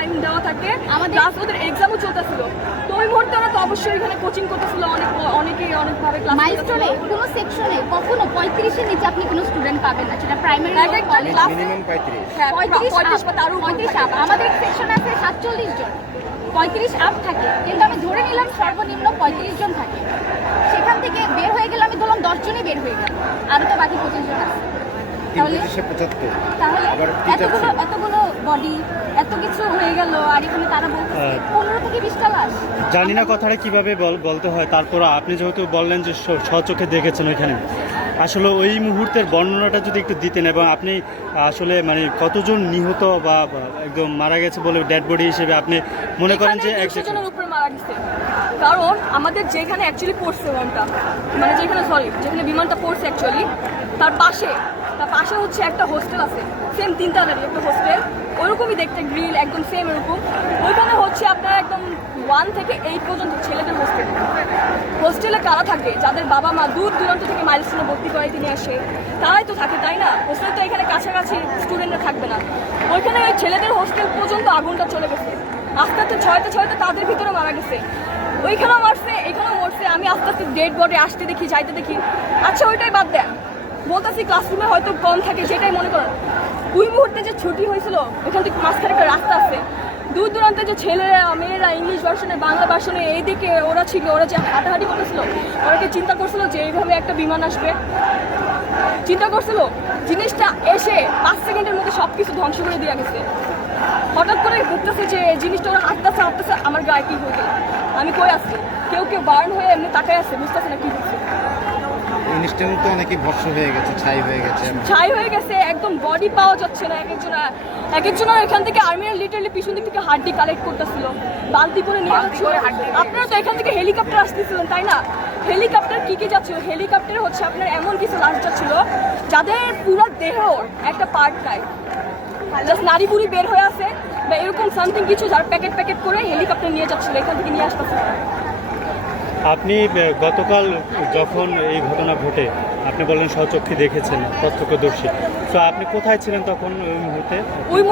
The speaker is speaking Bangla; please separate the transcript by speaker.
Speaker 1: টাইম দেওয়া থাকে।
Speaker 2: আমাদের-
Speaker 1: ক্লাস ওদের এক্সামও চলতেছিল। তো ওই মুহূর্তে ওরা তো অবশ্যই এখানে কোচিং করতেছিল অনেক অনেকেই অনেকভাবে ক্লাস
Speaker 2: মাইলস্টোনে কোনো সেকশনে কখনো পঁয়ত্রিশের নিচে আপনি কোনো স্টুডেন্ট পাবেন না সেটা প্রাইমারি
Speaker 1: এক একটা ক্লাস হ্যাঁ
Speaker 2: পঁয়ত্রিশ
Speaker 1: তারও
Speaker 2: পঁয়ত্রিশ আপ আমাদের সেকশন আছে সাতচল্লিশ জন। পঁয়ত্রিশ আপ থাকে। কিন্তু আমি ধরে নিলাম সর্বনিম্ন পঁয়ত্রিশ জন থাকে। সেখান থেকে বের হয়ে গেলে আমি ধরলাম দশ জনই বের হয়ে গেল। আরও তো বাকি পঁচিশ জন আছে। তাহলে তাহলে এতগুলো বডি এত কিছু হয়ে গেল আর এখানে তারা
Speaker 3: হ্যাঁ।
Speaker 2: পনেরো থেকে বিশটা লাশ।
Speaker 3: জানি না কথাটা কীভাবে বল- বলতে হয় তারপর আপনি যেহেতু বললেন যে সচোখে দেখেছেন ওইখানে। আসলে ওই মুহূর্তের বর্ণনাটা যদি একটু দিতেন এবং আপনি আসলে মানে কতজন নিহত বা বা একদম মারা গেছে বলে ডেড বডি হিসেবে আপনি মনে করেন যে
Speaker 1: একশো জনের উপরে মারা গেছে। কারণ আমাদের যেখানে অ্যাকচুয়ালি পড়ছে বিমানটা মানে যেখানে সরি যেখানে বিমানটা পড়ছে অ্যাকচুয়ালি তার পাশে তার পাশে হচ্ছে একটা হোস্টেল আছে সেম তিনতলারই একটা হোস্টেল ওরকমই দেখতে গ্রিল একদম সেম এরকম। ওইখানে হচ্ছে আপনার একদম ওয়ান থেকে এইট পর্যন্ত ছেলেদের হোস্টেল হোস্টেলে কারা থাকে? যাদের বাবা মা দূর দূরান্ত থেকে মাইলস্টোনে ভর্তি করে তিনি আসে। তারাই তো থাকে, তাই না? হোস্টেল তো এখানে কাছাকাছি স্টুডেন্টরা থাকবে না। ওইখানে ওই ছেলেদের হোস্টেল পর্যন্ত আগুনটা চলে গেছে। আস্তে আস্তে ছয়তে ছয়তে তাদের ভিতরে মারা গেছে। ওইখানেও মারছে, এখানেও মরছে। আমি আস্তে আস্তে ডেড বডি আসতে দেখি, যাইতে দেখি। আচ্ছা ওইটাই বাদ দেন বলতেছি ক্লাসরুমে হয়তো কম থাকে সেটাই মনে করেন ওই মুহূর্তে যে ছুটি হয়েছিল এখান থেকে মাঝখানে একটা রাস্তা আছে। দূর দূরান্তে যে ছেলেরা, মেয়েরা ইংলিশ ভার্সনে বাংলা ভার্সনে এইদিকে ওরা ছিল, ওরা যে হাঁটাহাঁটি করতেছিল ওরা কি চিন্তা করছিল যে এইভাবে একটা বিমান আসবে। চিন্তা করছিল, জিনিসটা এসে পাঁচ সেকেন্ডের মধ্যে সব কিছু ধ্বংস করে দিয়ে গেছে। হঠাৎ করে দেখতেছে যে জিনিসটা ওরা হাঁটতেছে হাঁটতেছে, আমার গায়ে কি হয়ে আমি কই আসছি কেউ কেউ বার্ন হয়ে এমনি তাকায় আছে বুঝতেছে না কি হচ্ছে।
Speaker 4: ইনস্ট্যান্ট তো অনেকে ভর্ষ হয়ে গেছে ছাই হয়ে গেছে
Speaker 1: ছাই হয়ে গেছে একদম বডি পাওয়া যাচ্ছে না এক একজন এক একজন এখান থেকে আর্মিরা লিটারলি পিছন দিক থেকে হাড্ডি কালেক্ট করতেছিল। বালতি করে নিয়ে যাচ্ছিল আপনারা তো এখান থেকে হেলিকপ্টার আসতেছিলেন তাই না? হেলিকপ্টার কি কি যাচ্ছিল? হেলিকপ্টারে হচ্ছে আপনার এমন কিছু লাশ যাচ্ছিল যাদের পুরো দেহ একটা পার্ট নাই জাস্ট নারী বুড়ি বের হয়ে আছে সামথিং কিছু যার প্যাকেট প্যাকেট করে হেলিকপ্টার নিয়ে যাচ্ছিল এখান থেকে নিয়ে আসতেছে।
Speaker 3: আপনি গতকাল যখন এই ঘটনা ঘটে আপনি বললেন স্বচক্ষে দেখেছেন প্রত্যক্ষদর্শী। তো আপনি কোথায় ছিলেন তখন ওই মুহূর্তে?
Speaker 1: ওই